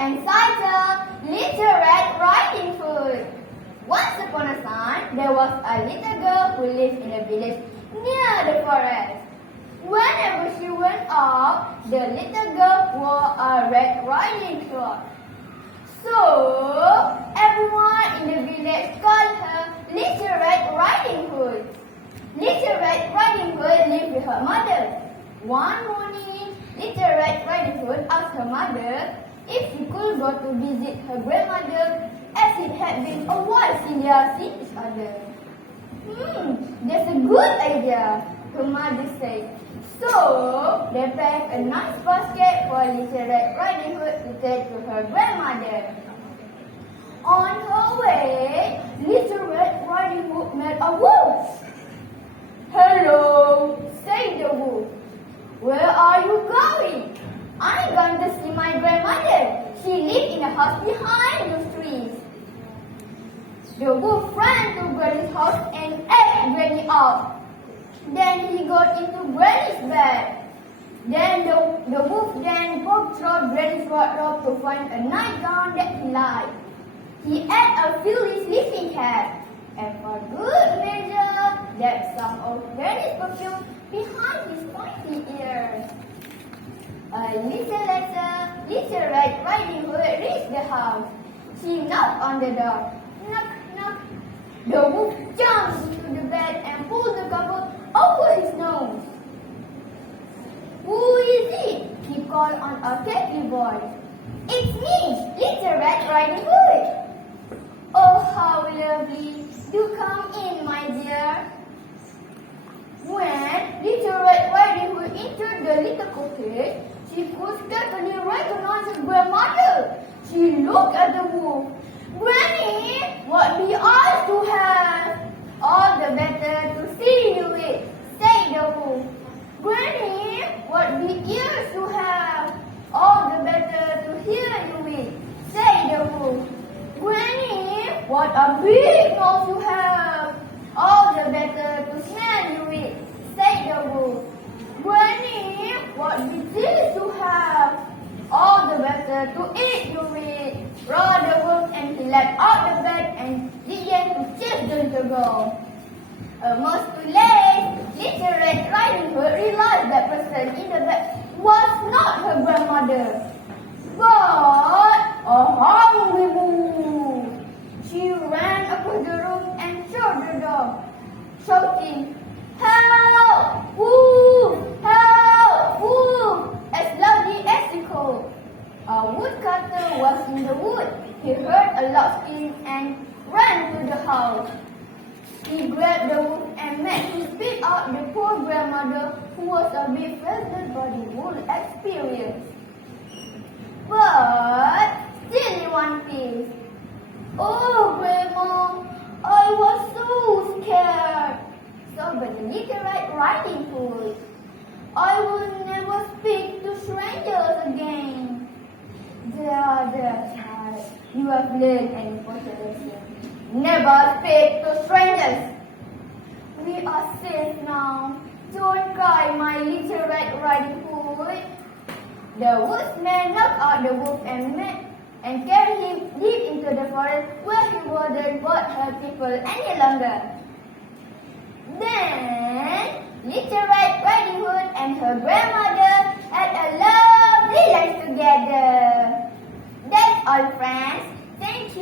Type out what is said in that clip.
Entitled Little Red Riding Hood. Once upon a time, there was a little girl who lived in a village near the forest. Whenever she went out, the little girl wore a red riding cloth. So, everyone in the village called her Little Red Riding Hood. Little Red Riding Hood lived with her mother. One morning, Little Red Riding Hood asked her mother if she could go to visit her grandmother, as it had been a while since they had seen each other. That's a good idea, her mother said. So, they packed a nice basket for Little Red Riding Hood to take to her grandmother. On her way, Little Red Riding Hood met a wolf. "Hello," said the wolf. "Where are you going?" "I'm going to see my grandmother. She lives in a house behind those trees." The wolf ran to Granny's house and ate Granny out. Then he got into Granny's bed. Then the wolf then poked through Granny's wardrobe to find a nightgown that he liked. He ate a few sleeping hat, and for good measure, left some of Granny's perfume behind his pointy ears. A little later, Little Red Riding Hood reached the house. She knocked on the door. Knock, knock. The wolf jumped into the bed and pulled the cover over his nose. "Who is it?" he called on a catchy voice. "It's me, Little Red Riding Hood." "Oh, how lovely. Do come in, my dear." When Little Red Riding Hood entered the little cottage, she could scarcely recognize her grandmother. She looked at the wolf. "Granny, what big eyes you have!" "All the better to see you with," said the wolf. "Granny, what big ears you have!" "All the better to hear you with," said the wolf. "Granny, what a big nose you have!" "All the better to smell you with," said the wolf. "Granny, what big teeth you have!" "All the better to eat you with," roared the wolf, and he leapt out the bed and began to chase the little girl. Almost too late, Little Red Riding Hood realized that person in the bed was not her grandmother, but a hungry wolf. She ran across the room and shut the door, shouting, "Help! Wolf! Help! Wolf!" as loudly as she could. A woodcutter was in the wood. He heard a loud scream and ran to the house. He grabbed the wolf and made him spit out the poor grandmother, who was a bit frightened by the wolf's experience. But still he wanted peace. "Oh, Grandma, I was so scared," sobbed the Little Red Riding Hood. "I will never speak to strangers again." There, child, you have learned an important lesson. Never speak to strangers. We are safe now. Don't cry, my Little Red Riding Hood. The woodsman knocked out the wolf and carried him deep into the forest, where he wouldn't bother people any longer. Then Little Red Riding Hood and her grandmother had a lovely life together. That's all, friends. Thank you.